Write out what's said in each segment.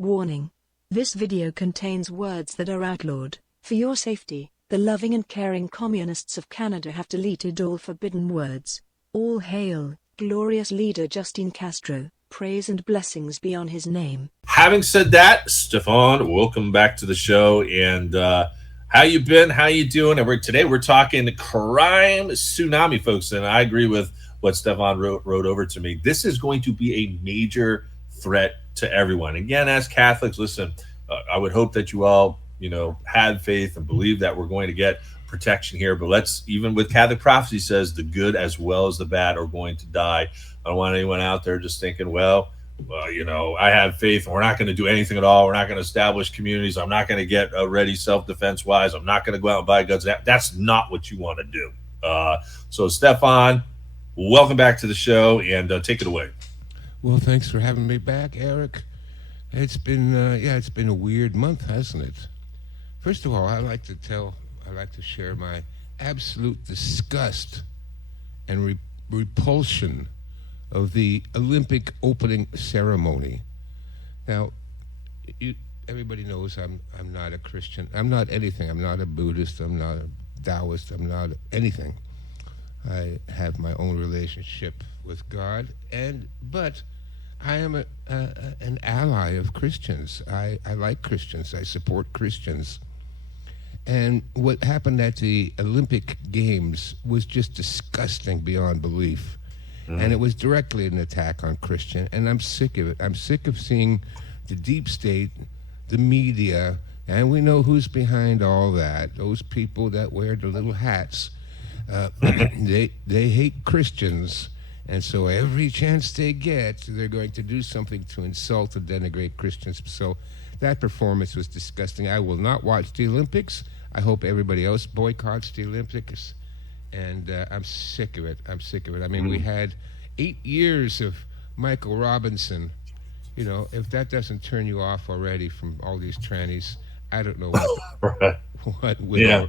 Warning. This video contains words that are outlawed. For your safety, the loving and caring communists of Canada have deleted all forbidden words. All hail, glorious leader Justin Castro. Praise and blessings be on his name. Having said that, Stefan, welcome back to the show. And how you been? How you doing? And today we're talking crime tsunami, folks. And I agree with what Stefan wrote over to me. This is going to be a major threat to everyone. Again, as Catholics, listen, I would hope that you all, had faith and believe that we're going to get protection here. But let's, even with Catholic prophecy says the good as well as the bad are going to die. I don't want anyone out there just thinking, well, I have faith and we're not going to do anything at all. We're not going to establish communities. I'm not going to get ready self-defense wise. I'm not going to go out and buy guns. That's not what you want to do. So Stefan, welcome back to the show and take it away. Well, thanks for having me back, Eric. It's been a weird month, hasn't it? First of all, I like to share my absolute disgust and repulsion of the Olympic opening ceremony. Now, everybody knows I'm not a Christian. I'm not anything. I'm not a Buddhist. I'm not a Taoist. I'm not anything. I have my own relationship with God, but I am an ally of Christians. I like Christians. I support Christians. And what happened at the Olympic Games was just disgusting beyond belief. And it was directly an attack on Christian, and I'm sick of it. I'm sick of seeing the deep state, the media, and we know who's behind all that. Those people that wear the little hats, they hate Christians, and so every chance they get, they're going to do something to insult and denigrate Christians. So that performance was disgusting. I will not watch the Olympics. I hope everybody else boycotts the Olympics. And I'm sick of it. I mean, we had 8 years of Michael Robinson. If that doesn't turn you off already from all these trannies, I don't know what will. Yeah.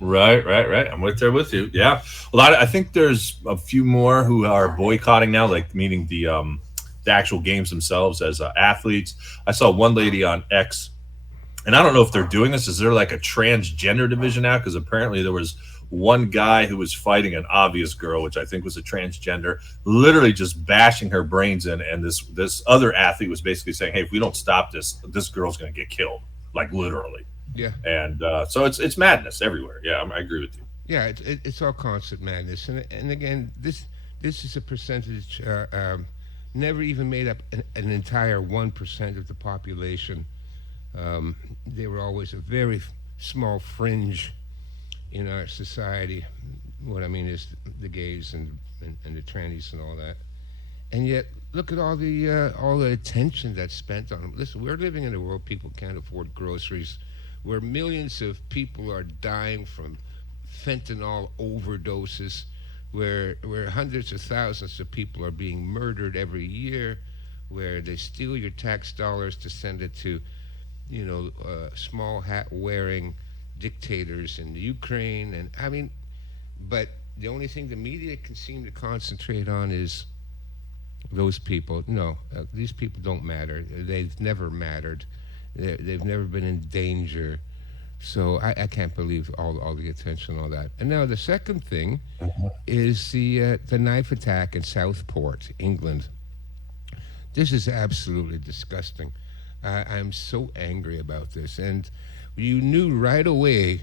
Right. I'm right there with you. Yeah. I think there's a few more who are boycotting now, like meaning the actual games themselves as athletes. I saw one lady on X, and I don't know if they're doing this. Is there like a transgender division now? Because apparently there was one guy who was fighting an obvious girl, which I think was a transgender, literally just bashing her brains in. And this other athlete was basically saying, hey, if we don't stop this girl's going to get killed, like literally. Yeah. And so it's madness everywhere. Yeah, I agree with you. Yeah, it's all constant madness. And again, this is a percentage, never even made up an entire 1% of the population. They were always a very small fringe in our society. What I mean is the gays and the trannies and all that. And yet, look at all the attention that's spent on them. Listen, we're living in a world people can't afford groceries, where millions of people are dying from fentanyl overdoses, where hundreds of thousands of people are being murdered every year, where they steal your tax dollars to send it to, small hat wearing dictators in Ukraine. And I mean, but the only thing the media can seem to concentrate on is those people. No, these people don't matter. They've never mattered. They've never been in danger. So I can't believe all the attention and all that. And now the second thing is the knife attack in Southport, England. This is absolutely disgusting. I'm so angry about this. And you knew right away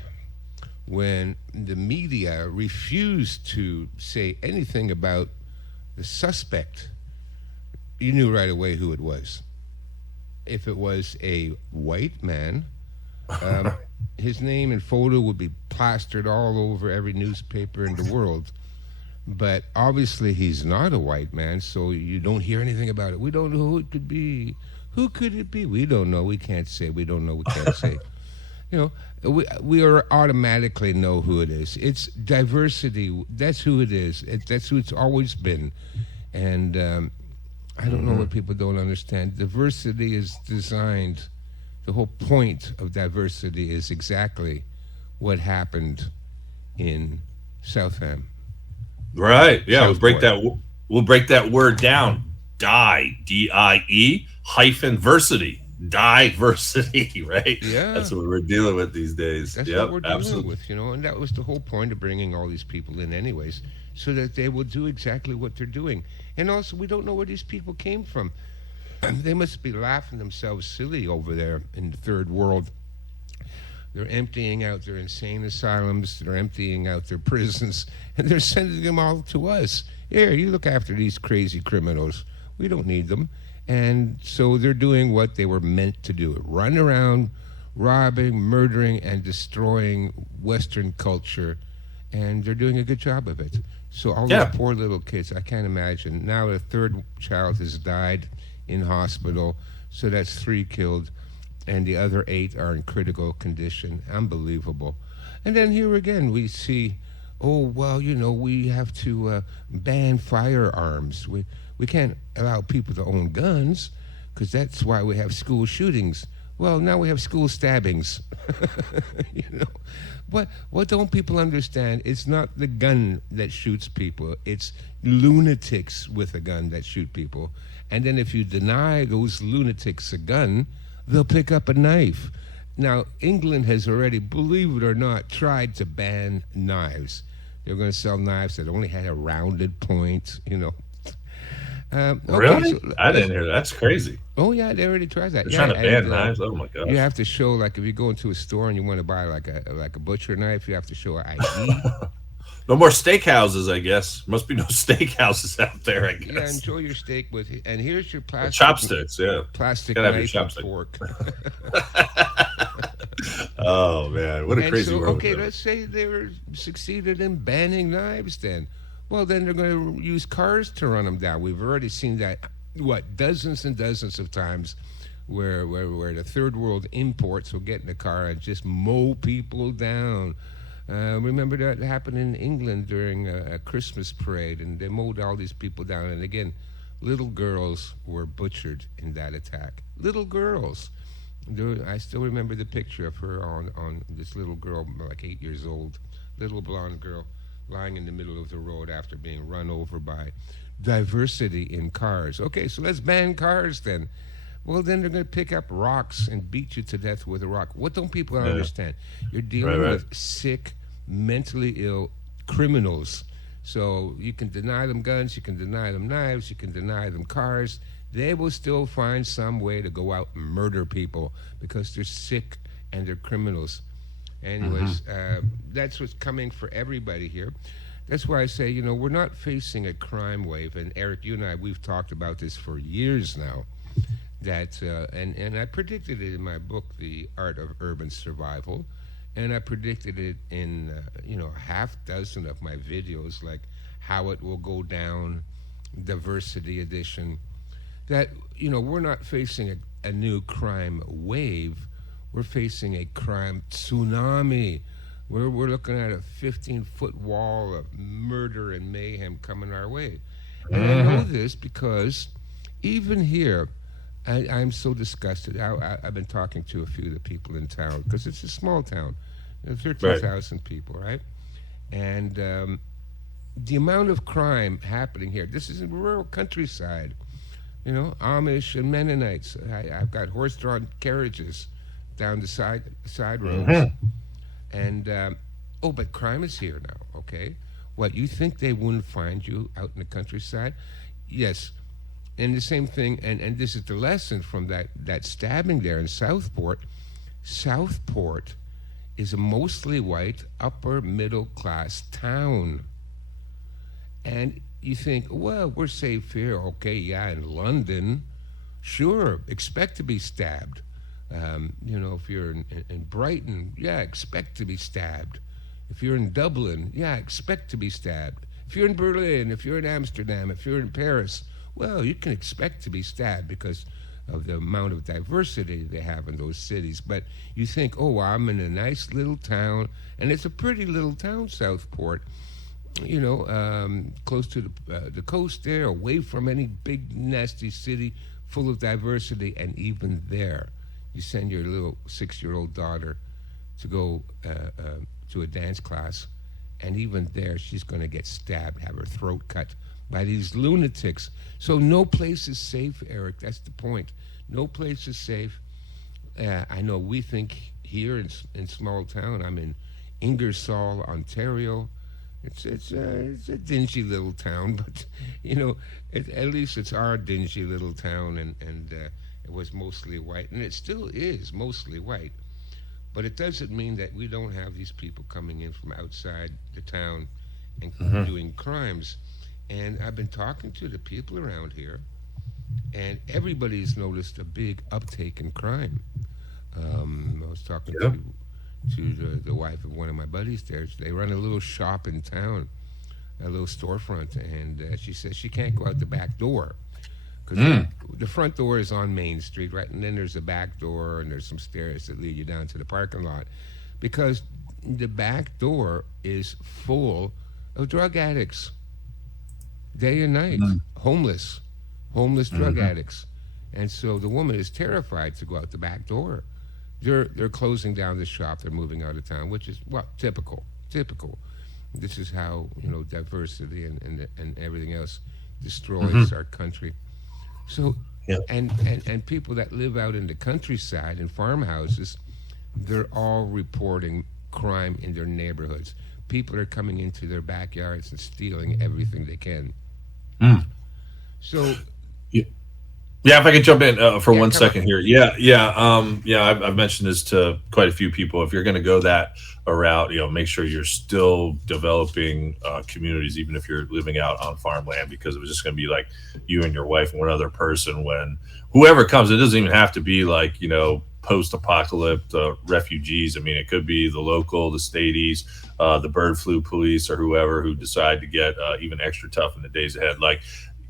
when the media refused to say anything about the suspect, you knew right away who it was. If it was a white man, his name and photo would be plastered all over every newspaper in the world. But obviously he's not a white man, so you don't hear anything about it. We don't know who it could be. Who could it be? We don't know. We can't say. We don't know. We can't say. We are automatically know who it is. It's diversity. That's who it is. That's who it's always been. And I don't know what people don't understand. Diversity is designed. The whole point of diversity is exactly what happened in Southam. Right. Yeah. We'll break that word down. Die. DIE hyphen versity. diversity, right? Yeah. That's what we're dealing with these days. That's Yep, what we're dealing absolutely. with, and that was the whole point of bringing all these people in, anyways, so that they will do exactly what they're doing. And also, we don't know where these people came from. They must be laughing themselves silly over there in the third world. They're emptying out their insane asylums, they're emptying out their prisons, and they're sending them all to us. Here, you look after these crazy criminals. We don't need them. And so they're doing what they were meant to do: run around, robbing, murdering, and destroying Western culture. And they're doing a good job of it. So all Yeah. these poor little kids, I can't imagine. Now a third child has died in hospital, so that's 3 killed, and the other 8 are in critical condition. Unbelievable. And then here again, we see, oh, well, we have to ban firearms. We can't allow people to own guns because that's why we have school shootings. Well, now we have school stabbings. you know, what don't people understand? It's not the gun that shoots people. It's lunatics with a gun that shoot people. And then if you deny those lunatics a gun, they'll pick up a knife. Now, England has already, believe it or not, tried to ban knives. They're going to sell knives that only had a rounded point, Okay, Really? so I didn't hear that. That's crazy. oh yeah, they already tried that. They're Yeah, trying to ban and knives. Oh my you gosh. have to show, like, if you go into a store and you want to buy like a butcher knife, you have to show an ID. No more steakhouses, I guess. Must be no steakhouses out there, I Yeah, guess. enjoy your steak with, and here's your Chopsticks, yeah. plastic Gotta have your knife and chopstick. fork. Oh man, what a And crazy so, world. okay, we live in. let's say they were succeeded in banning knives then. Well, then they're going to use cars to run them down. We've already seen that, dozens and dozens of times where the third world imports will get in the car and just mow people down. Remember that happened in England during a Christmas parade, and they mowed all these people down. And again, little girls were butchered in that attack. Little girls. I still remember the picture of her on this little girl, like 8 years old, little blonde girl, lying in the middle of the road after being run over by diversity in cars. Okay, so let's ban cars then. Well, then they're going to pick up rocks and beat you to death with a rock. What don't people understand? You're dealing Right. with sick, mentally ill criminals. So you can deny them guns, you can deny them knives, you can deny them cars. They will still find some way to go out and murder people because they're sick and they're criminals. Anyways, that's what's coming for everybody here. That's why I say, we're not facing a crime wave. And Eric, you and I, we've talked about this for years now. That and I predicted it in my book, The Art of Urban Survival, and I predicted it in a half dozen of my videos, like How It Will Go Down, Diversity Edition. That we're not facing a new crime wave. We're facing a crime tsunami. We're looking at a 15-foot wall of murder and mayhem coming our way. And I know this because even here, I'm so disgusted. I've been talking to a few of the people in town because it's a small town, 13,000 people, right? And the amount of crime happening here, this is in rural countryside, Amish and Mennonites. I've got horse-drawn carriages down the side roads. And, but crime is here now, okay? What, you think they wouldn't find you out in the countryside? Yes. And the same thing, and this is the lesson from that stabbing there in Southport. Southport is a mostly white, upper middle class town. And you think, well, we're safe here. Okay, yeah, in London, sure, expect to be stabbed. If you're in Brighton, yeah, expect to be stabbed. If you're in Dublin, yeah, expect to be stabbed. If you're in Berlin, if you're in Amsterdam, if you're in Paris, well, you can expect to be stabbed because of the amount of diversity they have in those cities. But you think, oh, I'm in a nice little town, and it's a pretty little town, Southport, close to the coast there, away from any big, nasty city full of diversity. And even there, you send your little 6-year-old daughter to go to a dance class, and even there, she's going to get stabbed, have her throat cut by these lunatics. So no place is safe, Eric. That's the point. No place is safe. I know we think here in small town. I'm in Ingersoll, Ontario. It's a dingy little town, but at least it's our dingy little town, and it was mostly white, and it still is mostly white. But it doesn't mean that we don't have these people coming in from outside the town and doing crimes. And I've been talking to the people around here, and everybody's noticed a big uptake in crime. I was talking to the wife of one of my buddies there. They run a little shop in town, a little storefront, and she says she can't go out the back door because the front door is on Main Street, right? And then there's a back door, and there's some stairs that lead you down to the parking lot, because the back door is full of drug addicts, day and night, homeless drug addicts. And so the woman is terrified to go out the back door. They're closing down the shop. They're moving out of town, which is typical. This is how diversity and everything else destroys our country. So and people that live out in the countryside in farmhouses, they're all reporting crime in their neighborhoods. People are coming into their backyards and stealing everything they can. So. Yeah, if I could jump in for 1 second here. I've mentioned this to quite a few people. If you're going to go that route, make sure you're still developing communities, even if you're living out on farmland, because it was just going to be like you and your wife and one other person. When whoever comes, it doesn't even have to be like, post-apocalypse refugees. I mean, it could be the local, the stadies, the bird flu police, or whoever who decide to get even extra tough in the days ahead. Like,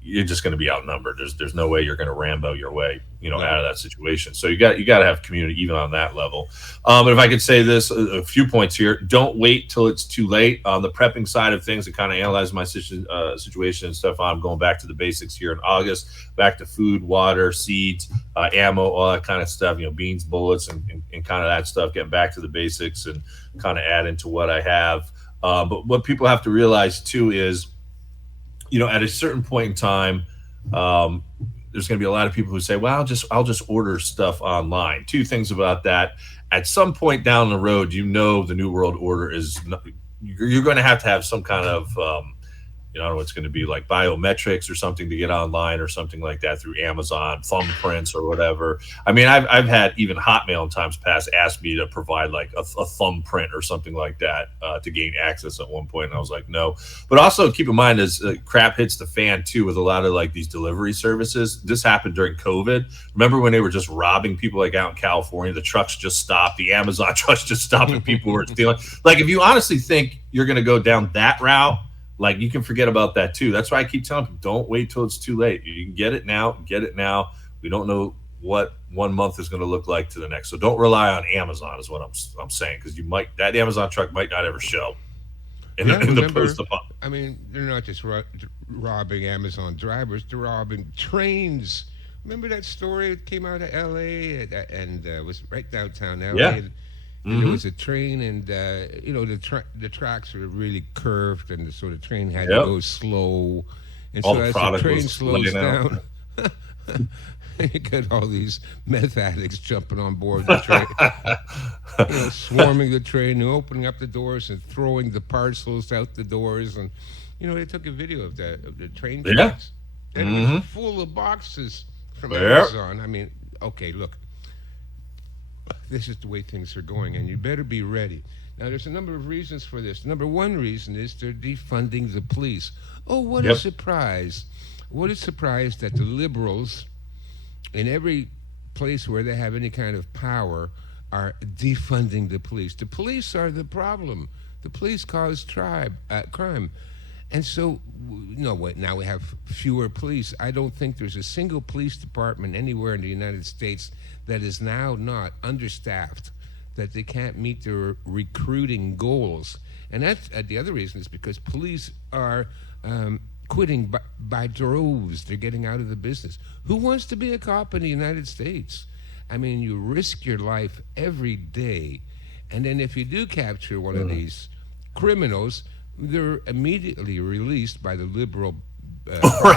you're just going to be outnumbered. There's no way you're going to Rambo your way, out of that situation. So you got to have community even on that level. But if I could say this, a few points here: don't wait till it's too late. On the prepping side of things, to kind of analyze my situation and stuff, I'm going back to the basics here in August, back to food, water, seeds, ammo, all that kind of stuff. Beans, bullets, and kind of that stuff. Getting back to the basics and kind of add into what I have. But what people have to realize too is, at a certain point in time, there's going to be a lot of people who say, well, I'll just order stuff online. Two things about that. At some point down the road, the New World Order is, you're going to have some kind of, I don't know, it's going to be like biometrics or something to get online or something like that through Amazon, thumbprints or whatever. I mean, I've had even Hotmail in times past ask me to provide like a thumbprint or something like that to gain access at one point. And I was like, no. But also keep in mind, as crap hits the fan too, with a lot of like these delivery services. This happened during COVID. Remember when they were just robbing people like out in California? The trucks just stopped. The Amazon trucks just stopped and people were stealing. Like, if you honestly think you're going to go down that route, like, you can forget about that too. That's why I keep telling people, don't wait till it's too late. You can get it now. We don't know what 1 month is going to look like to the next. So don't rely on Amazon is what I'm saying, because that Amazon truck might not ever show in the post. I mean, they're not just robbing Amazon drivers. They're robbing trains. Remember that story that came out of L.A. and was right downtown L.A.? Yeah. And there was a train, and the tracks were really curved, and so the train had to go slow. And all so the as product the train was slows down, you get all these meth addicts jumping on board the train, swarming the train, and opening up the doors and throwing the parcels out the doors. And they took a video of the train tracks. And it was full of boxes from Amazon. I mean, okay, look. This is the way things are going, and you better be ready. Now, there's a number of reasons for this. Number one reason is they're defunding the police. Oh, what a surprise. What a surprise that the liberals, in every place where they have any kind of power, are defunding the police. The police are the problem. The police cause crime. And so, now we have fewer police. I don't think there's a single police department anywhere in the United States that is now not understaffed, that they can't meet their recruiting goals. And that's the other reason is because police are quitting by droves. They're getting out of the business. Who wants to be a cop in the United States? I mean, you risk your life every day. And then if you do capture one of these criminals, they're immediately released by the liberal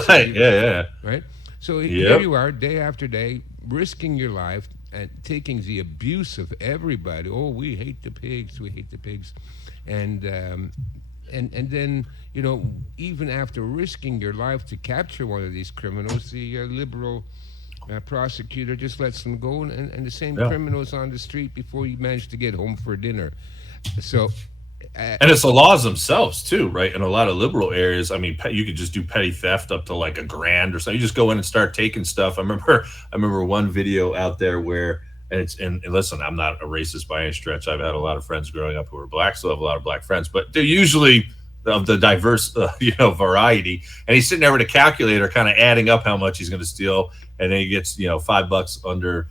right, yeah. Right? So here you are, day after day, risking your life, and taking the abuse of everybody. Oh, we hate the pigs. We hate the pigs, and then, even after risking your life to capture one of these criminals, the liberal prosecutor just lets them go, and the same criminals on the street before you manage to get home for dinner. So. And it's the laws themselves too, right? In a lot of liberal areas, I mean, you could just do petty theft up to like $1,000 or something. You just go in and start taking stuff. I remember one video out there where, and listen, I'm not a racist by any stretch. I've had a lot of friends growing up who are black, so I have a lot of black friends, but they're usually of the diverse, variety. And he's sitting there with a calculator, kind of adding up how much he's going to steal, and then he gets, $5 under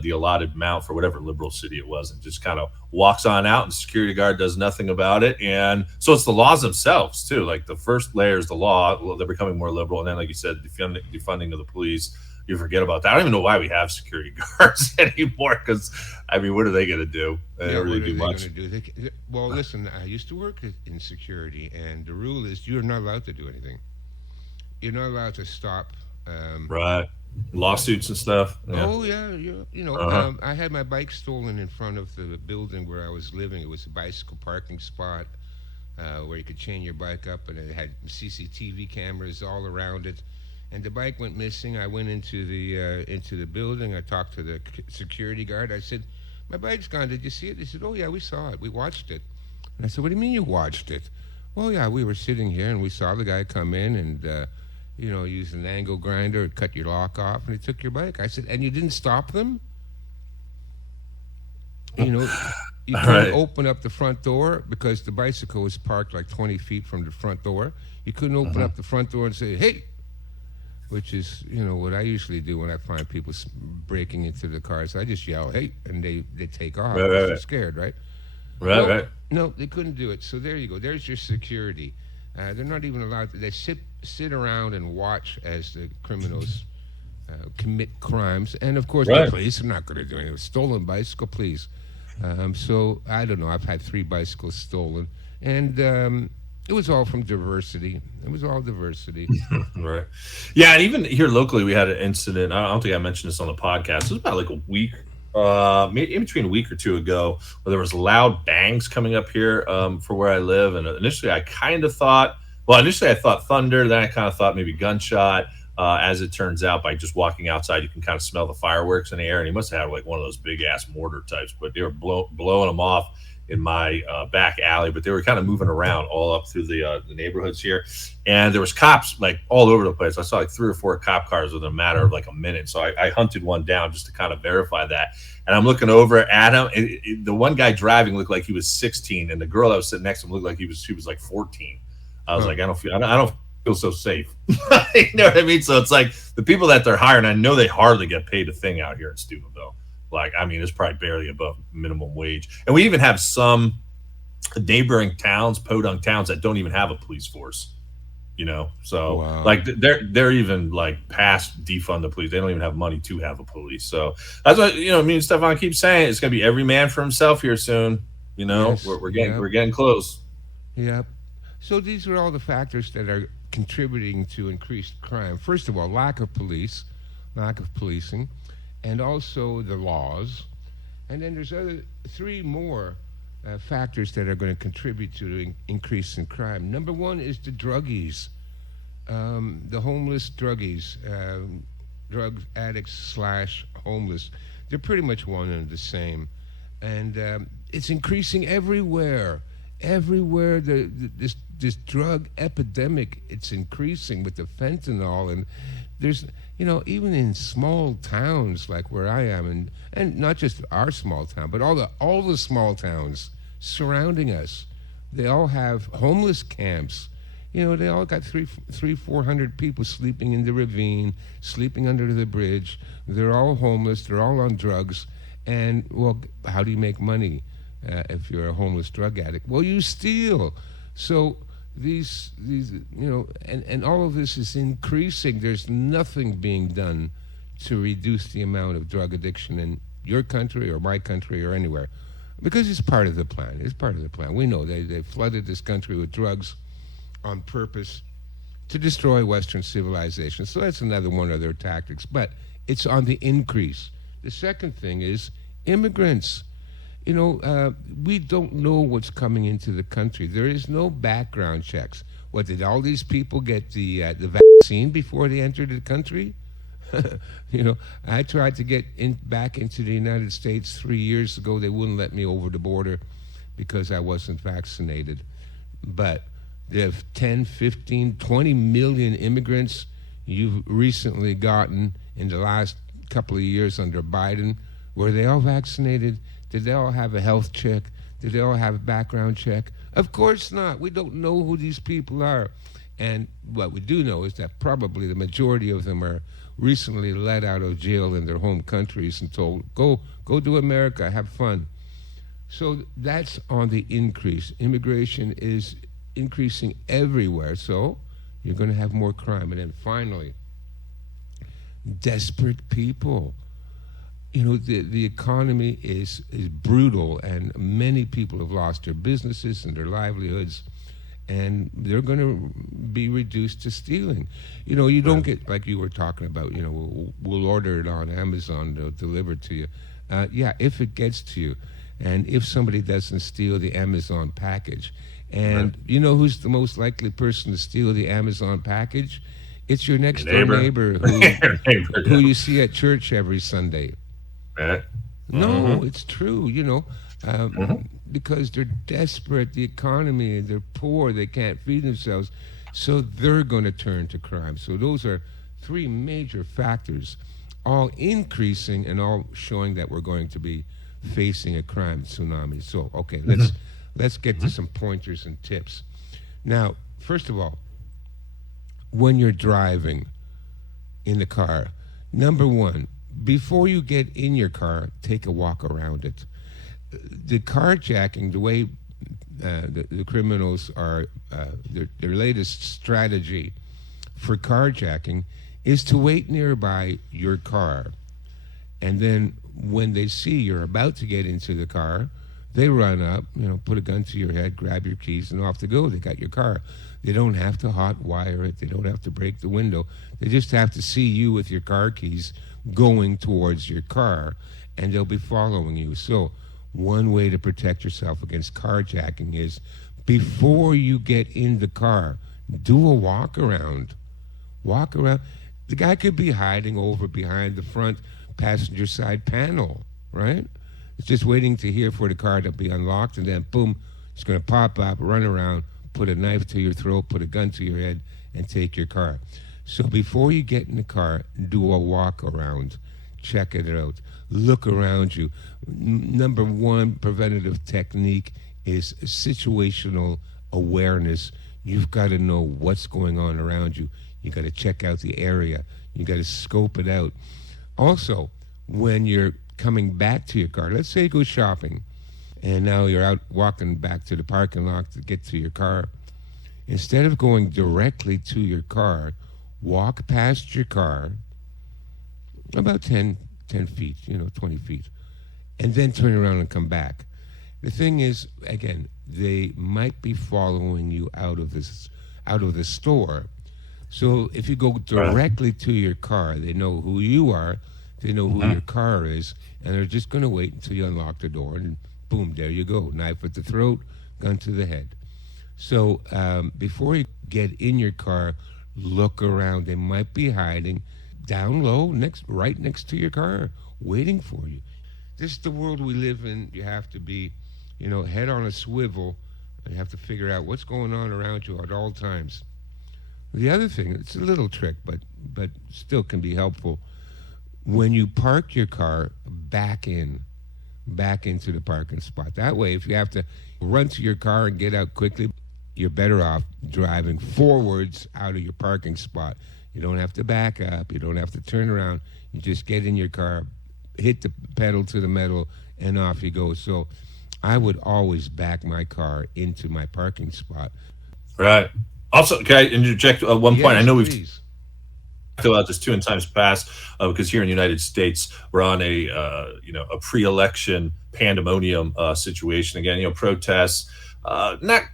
the allotted amount for whatever liberal city it was, and just kind of walks on out, and the security guard does nothing about it. And so it's the laws themselves too. Like the first layer is the law. Well, they're becoming more liberal, and then, like you said, defunding of the police. You forget about that. I don't even know why we have security guards anymore, because I mean, what are they going to do? They don't really do much. Well, listen, I used to work in security, and the rule is you're not allowed to do anything. You're not allowed to stop. Right. Lawsuits and stuff. Yeah. Oh yeah, I had my bike stolen in front of the building where I was living. It was a bicycle parking spot where you could chain your bike up, and it had CCTV cameras all around it. And the bike went missing. I went into the building. I talked to the security guard. I said, "My bike's gone. Did you see it?" He said, "Oh yeah, we saw it. We watched it." And I said, "What do you mean you watched it?" "Well, yeah, we were sitting here and we saw the guy come in and." Use an angle grinder and cut your lock off, and he took your bike. I said, and you didn't stop them? You couldn't open up the front door because the bicycle was parked like 20 feet from the front door. You couldn't open up the front door and say, hey, which is, what I usually do when I find people breaking into the cars. I just yell, hey, and they take off. They're scared, right? Right. No, they couldn't do it. So there you go. There's your security. They're not even allowed to. They sit around and watch as the criminals commit crimes. And, of course, the police are not going to do anything. Stolen bicycle, please. So, I don't know. I've had 3 bicycles stolen. And it was all from diversity. It was all diversity. Right. Yeah, and even here locally, we had an incident. I don't think I mentioned this on the podcast. It was about like a week, maybe in between a week or 2 ago, where there was loud bangs coming up here for where I live. And initially, I thought thunder. Then I kind of thought maybe gunshot. As it turns out, by just walking outside, you can kind of smell the fireworks in the air. And he must have had like one of those big ass mortar types, but they were blowing them off in my back alley. But they were kind of moving around all up through the neighborhoods here. And there was cops like all over the place. I saw like 3 or 4 cop cars within a matter of like a minute. So I hunted one down just to kind of verify that. And I'm looking over at him. The one guy driving looked like he was 16, and the girl that was sitting next to him looked like she was like 14. I was like, I don't feel so safe. You know what I mean? So it's like the people that they're hiring, I know they hardly get paid a thing out here in Steubenville. Like, I mean, it's probably barely above minimum wage. And we even have some neighboring towns, podunk towns, that don't even have a police force. So wow. Like they're even like past defund the police. They don't even have money to have a police. So that's what me and Stefan keep saying. It's gonna be every man for himself here soon. Yes. We're getting close. Yep. So these are all the factors that are contributing to increased crime. First of all, lack of policing, and also the laws. And then there's 3 more factors that are going to contribute to the increase in crime. Number 1 is the druggies, the homeless druggies, drug addicts / homeless. They're pretty much one and the same. And it's increasing everywhere. Everywhere, this drug epidemic, it's increasing with the fentanyl, and there's even in small towns like where I am, and not just our small town, but all the small towns surrounding us, they all have homeless camps. They all got 400 people sleeping in the ravine, sleeping under the bridge. They're all homeless. They're all on drugs, and well, how do you make money? If you're a homeless drug addict, well, you steal. So these and all of this is increasing. There's nothing being done to reduce the amount of drug addiction in your country or my country or anywhere, because it's part of the plan. It's part of the plan. We know they flooded this country with drugs on purpose to destroy Western civilization. So that's another one of their tactics. But it's on the increase. The second thing is immigrants. We don't know what's coming into the country. There is no background checks. What, did all these people get the vaccine before they entered the country? I tried to get back into the United States 3 years ago. They wouldn't let me over the border because I wasn't vaccinated. But they have 10, 15, 20 million immigrants you've recently gotten in the last couple of years under Biden. Were they all vaccinated? Did they all have a health check? Did they all have a background check? Of course not. We don't know who these people are. And what we do know is that probably the majority of them are recently let out of jail in their home countries and told, go to America, have fun. So that's on the increase. Immigration is increasing everywhere, so you're going to have more crime. And then finally, desperate people. The economy is brutal, and many people have lost their businesses and their livelihoods, and they're going to be reduced to stealing. You don't get, like you were talking about, we'll order it on Amazon, they'll deliver it to you. Yeah, if it gets to you, and if somebody doesn't steal the Amazon package. And who's the most likely person to steal the Amazon package? It's your next door neighbor who you see at church every Sunday. No, it's true, because they're desperate, the economy, they're poor, they can't feed themselves, so they're going to turn to crime. So those are three major factors, all increasing and all showing that we're going to be facing a crime tsunami. So, okay, let's get to some pointers and tips. Now, first of all, when you're driving in the car, number one, before you get in your car, take a walk around it. The carjacking, the way the criminals are, their latest strategy for carjacking is to wait nearby your car. And then when they see you're about to get into the car, they run up, put a gun to your head, grab your keys, and off they go. They got your car. They don't have to hot wire it. They don't have to break the window. They just have to see you with your car keys going towards your car, and they'll be following you. So one way to protect yourself against carjacking is before you get in the car, do a walk around. Walk around. The guy could be hiding over behind the front passenger side panel, right? It's just waiting to hear for the car to be unlocked, and then boom, it's going to pop up, run around, put a knife to your throat, put a gun to your head, and take your car. So before you get in the car, do a walk around. Check it out. Look around you. Number one preventative technique is situational awareness. You've got to know what's going on around you. You got to check out the area. You got to scope it out. Also, when you're coming back to your car, let's say you go shopping, and now you're out walking back to the parking lot to get to your car. Instead of going directly to your car, walk past your car about 10 feet, 20 feet, and then turn around and come back. The thing is, again, they might be following you out of the store. So if you go directly to your car, they know who you are, they know who your car is, and they're just going to wait until you unlock the door, and boom, there you go. Knife at the throat, gun to the head. So before you get in your car, look around. They might be hiding down low, right next to your car, waiting for you. This is the world we live in. You have to be, head on a swivel, and you have to figure out what's going on around you at all times. The other thing, it's a little trick, but still can be helpful. When you park your car, back into the parking spot. That way, if you have to run to your car and get out quickly, you're better off driving forwards out of your parking spot. You don't have to back up. You don't have to turn around. You just get in your car, hit the pedal to the metal, and off you go. So I would always back my car into my parking spot. Right. Also, can I interject at one point? Yes, I know please. we've talked about this too in times past, because here in the United States, we're on a pre-election pandemonium situation again. Protests, not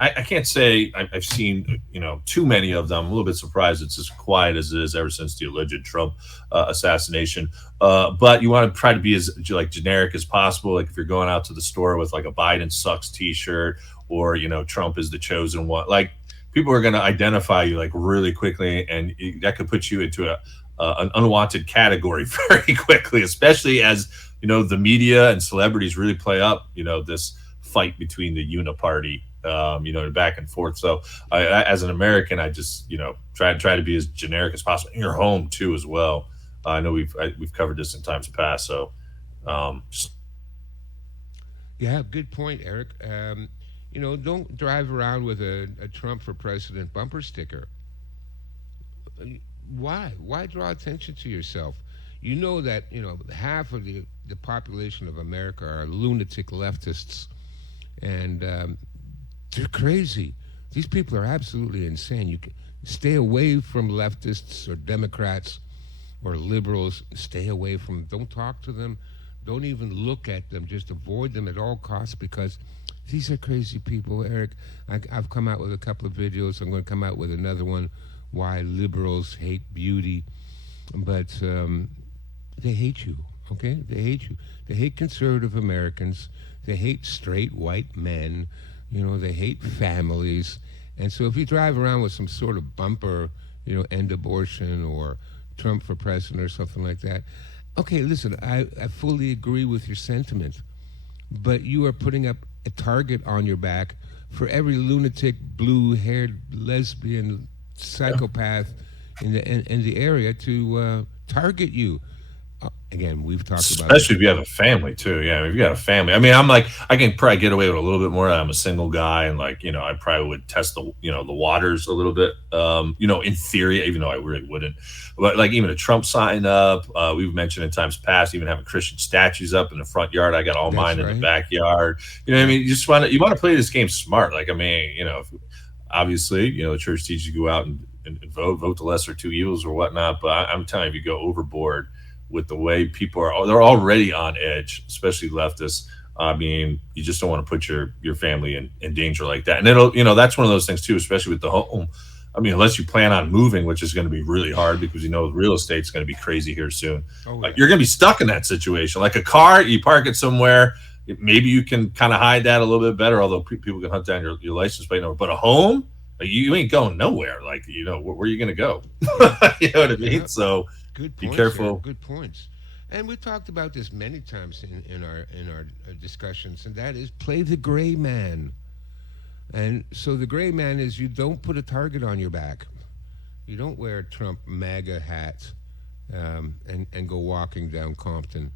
I can't say I've seen too many of them. I'm a little bit surprised it's as quiet as it is ever since the alleged Trump assassination. But you want to try to be as like generic as possible. Like if you're going out to the store with like a Biden sucks T-shirt, or Trump is the chosen one, like people are going to identify you like really quickly, and that could put you into an unwanted category very quickly, especially as the media and celebrities really play up this fight between the uniparty, back and forth. So as an American, I just try to be as generic as possible in your home too as well. I know we've covered this in times past, so just Yeah, good point, Eric. Don't drive around with a Trump for president bumper sticker. Why? Why draw attention to yourself? You know that half of the population of America are lunatic leftists, and they're crazy. These people are absolutely insane. You can stay away from leftists or Democrats or liberals. Stay away from them. Don't talk to them. Don't even look at them. Just avoid them at all costs, because these are crazy people, Eric. I've come out with a couple of videos. I'm going to come out with another one, why liberals hate beauty. But they hate you, okay? They hate you. They hate conservative Americans. They hate straight white men. They hate families. And so if you drive around with some sort of bumper, end abortion or Trump for president or something like that, okay, listen, I fully agree with your sentiment. But you are putting up a target on your back for every lunatic, blue-haired lesbian psychopath in the area to target you. Again, we've talked about, especially if you have a family too. Yeah, if you got a family. I mean, I'm like, I can probably get away with a little bit more. I'm a single guy, and like, I probably would test the the waters a little bit. In theory, even though I really wouldn't. But like even a Trump sign up. We've mentioned in times past, even having Christian statues up in the front yard. I got all mine in the backyard. You know what I mean? You just want to play this game smart. Like, I mean, obviously, the church teaches you to go out and vote the lesser two evils or whatnot. But I'm telling you, if you go overboard with the way people they're already on edge, especially leftists. I mean, you just don't want to put your family in danger like that. And it'll, that's one of those things too, especially with the home. I mean, unless you plan on moving, which is going to be really hard because real estate's going to be crazy here soon. Oh, yeah. Like you're going to be stuck in that situation. Like a car, you park it somewhere. Maybe you can kind of hide that a little bit better, although people can hunt down your license plate number. But a home, like, you ain't going nowhere. Like, where are you going to go? You know what I mean? Yeah. So good be points, careful. Eric. Good points. And we talked about this many times in our discussions, and that is play the gray man. And so the gray man is you don't put a target on your back. You don't wear a Trump MAGA hat and go walking down Compton,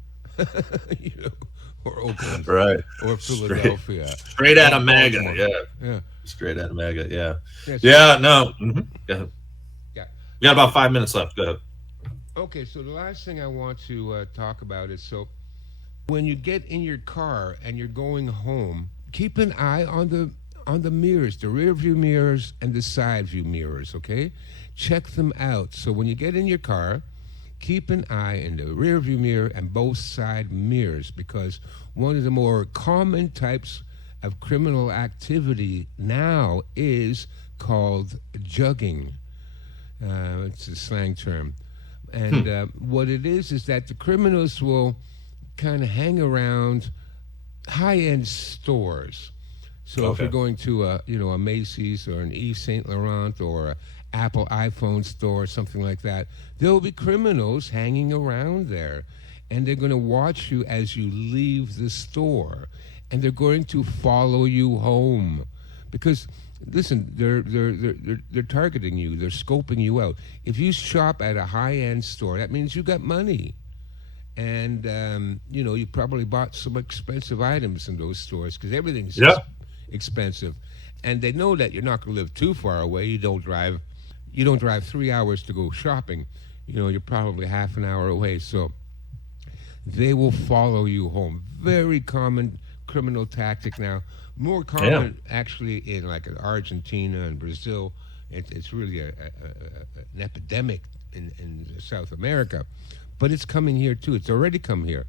or Oakland, right, or Philadelphia. Straight out of MAGA, yeah. Straight out of MAGA, yeah. No. Mm-hmm. Yeah. We got about 5 minutes left. Go ahead. Okay, so the last thing I want to talk about is, so when you get in your car and you're going home, keep an eye on the mirrors, the rear view mirrors and the side view mirrors, okay? Check them out. So when you get in your car, keep an eye in the rear view mirror and both side mirrors, because one of the more common types of criminal activity now is called jugging. It's a slang term. And what it is that the criminals will kind of hang around high-end stores. So if you're going to a Macy's or an Yves Saint Laurent or an Apple iPhone store or something like that, there will be criminals hanging around there, and they're going to watch you as you leave the store, and they're going to follow you home, because listen, they're targeting you. They're scoping you out. If you shop at a high-end store, that means you got money. And, you probably bought some expensive items in those stores, because everything's expensive. And they know that you're not going to live too far away. You don't drive 3 hours to go shopping. You're probably half an hour away. So they will follow you home. Very common criminal tactic now. More common, actually, in like Argentina and Brazil. It's really an epidemic in South America, but it's coming here too. It's already come here,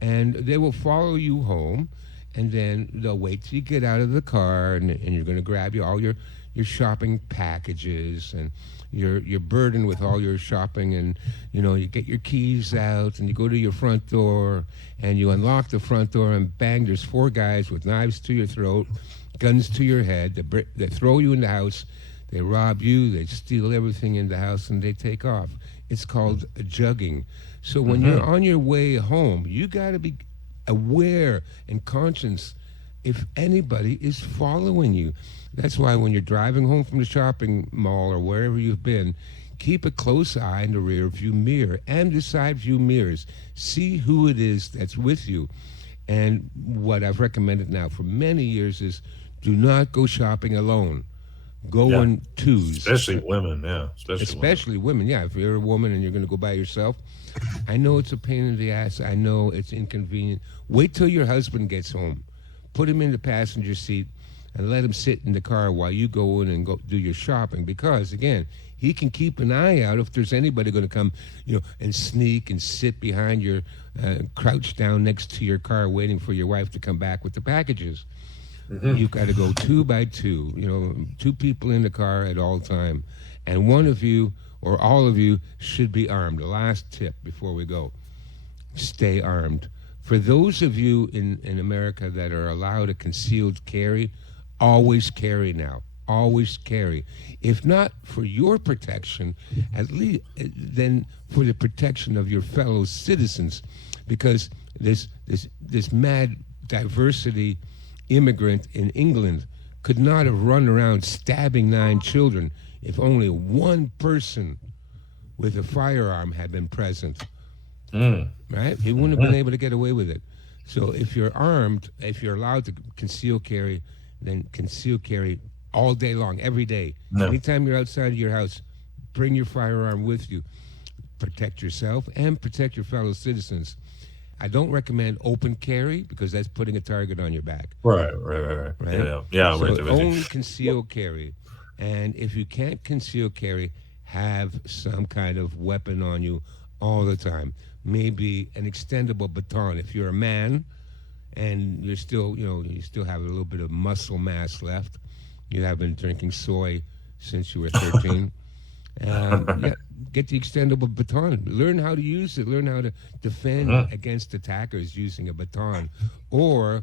and they will follow you home, and then they'll wait till you get out of the car, and you're going to grab all your shopping packages, and you're burdened with all your shopping, and you get your keys out, and you go to your front door, and you unlock the front door, and bang, there's 4 guys with knives to your throat, guns to your head. They throw you in the house, they rob you, they steal everything in the house, and they take off. It's called jugging. So when you're on your way home, you got to be aware and conscious if anybody is following you. That's why when you're driving home from the shopping mall or wherever you've been, keep a close eye in the rear view mirror and the side view mirrors. See who it is that's with you. And what I've recommended now for many years is do not go shopping alone. Go in twos. Especially women, yeah. Especially women, yeah. If you're a woman and you're going to go by yourself, I know it's a pain in the ass. I know it's inconvenient. Wait till your husband gets home. Put him in the passenger seat and let him sit in the car while you go in and go do your shopping. Because, again, he can keep an eye out if there's anybody going to come, and sneak and sit behind your, crouch down next to your car waiting for your wife to come back with the packages. You've got to go 2 by 2, 2 people in the car at all time. And one of you or all of you should be armed. The last tip before we go, stay armed. For those of you in America that are allowed a concealed carry, always carry now. Always carry. If not for your protection, at least then for the protection of your fellow citizens. Because this mad diversity immigrant in England could not have run around stabbing 9 children if only one person with a firearm had been present. Right? He wouldn't have been able to get away with it. So if you're armed, if you're allowed to conceal carry, then conceal carry all day long, every day. Anytime you're outside of your house, bring your firearm with you. Protect yourself and protect your fellow citizens. I don't recommend open carry because that's putting a target on your back. Right? Yeah. So right. only conceal carry. And if you can't conceal carry, have some kind of weapon on you all the time. Maybe an extendable baton. If you're a man and you're still, you still have a little bit of muscle mass left, you have been drinking soy since you were 13. Get the extendable baton. Learn how to use it. Learn how to defend against attackers using a baton. Or,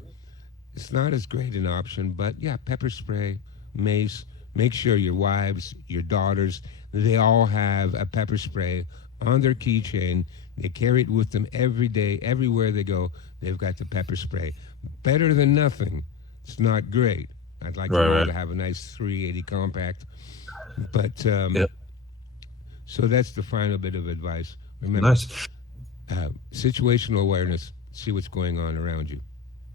it's not as great an option, but pepper spray, mace. Make sure your wives, your daughters, they all have a pepper spray on their keychain. They carry it with them every day, everywhere they go. They've got the pepper spray. Better than nothing. It's not great. I'd like to have a nice 380 compact. But so that's the final bit of advice. Remember, situational awareness. See what's going on around you.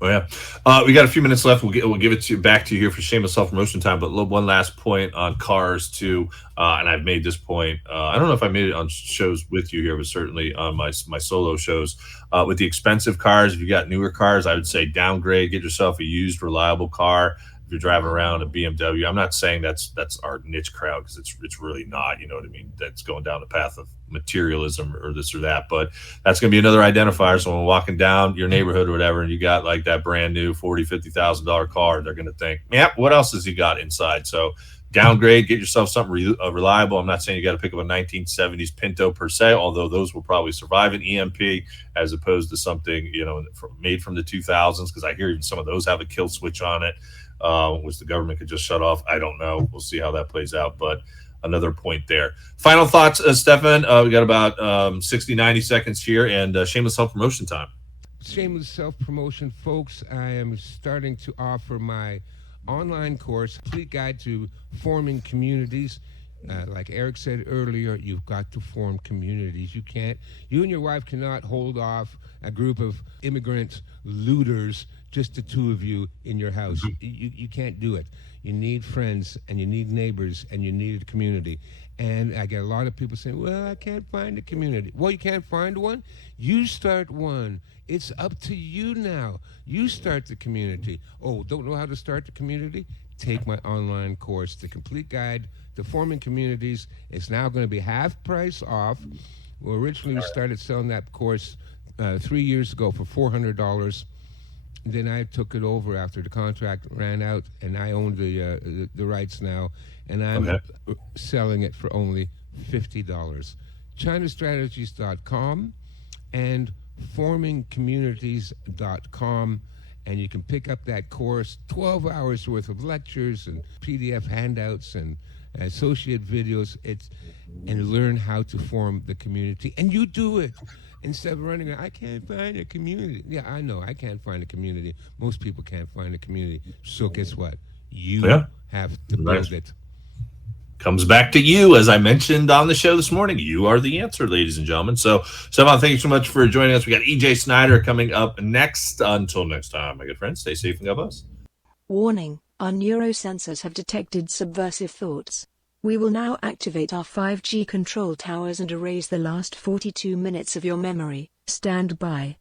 Oh yeah, we got a few minutes left. We'll give it back to you here for shameless self-promotion time. But one last point on cars too, and I've made this point. I don't know if I made it on shows with you here, but certainly on my solo shows. With the expensive cars, if you got newer cars, I would say downgrade. Get yourself a used, reliable car. If you're driving around a BMW, I'm not saying that's our niche crowd because it's really not. You know what I mean? That's going down the path of materialism or this or that. But that's going to be another identifier. So when walking down your neighborhood or whatever, and you got like that brand new $40,000-$50,000 car, they're going to think, what else has he got inside? So downgrade, get yourself something reliable. I'm not saying you got to pick up a 1970s Pinto per se, although those will probably survive an EMP as opposed to something made from the 2000s. Because I hear even some of those have a kill switch on it. Which the government could just shut off. I don't know. We'll see how that plays out. But another point there. Final thoughts, Stefan. We got about 60, 90 seconds here, and shameless self-promotion time. Shameless self-promotion, folks. I am starting to offer my online course, Complete Guide to Forming Communities. Like Eric said earlier, you've got to form communities. You and your wife cannot hold off a group of immigrant looters, just the two of you in your house. You can't do it. You need friends, and you need neighbors, and you need a community. And I get a lot of people saying, well, I can't find a community. Well, you can't find one? You start one. It's up to you now. You start the community. Oh, don't know how to start the community? Take my online course, The Complete Guide to Forming Communities. It's now going to be half price off. Well, originally we started selling that course 3 years ago for $400. then I took it over after the contract ran out, and I own the rights now, and I'm selling it for only $50. ChinaStrategies.com and formingcommunities.com, and you can pick up that course, 12 hours worth of lectures and PDF handouts and associate videos, and learn how to form the community. And you do it instead of running, I can't find a community. Yeah, I know, I can't find a community. Most people can't find a community. So guess what? You have to build it. Comes back to you, as I mentioned on the show this morning. You are the answer, ladies and gentlemen. So, Stefan, thank you so much for joining us. We got EJ Snyder coming up next. Until next time, my good friends, stay safe and God bless. Warning, our neurosensors have detected subversive thoughts. We will now activate our 5G control towers and erase the last 42 minutes of your memory. Stand by.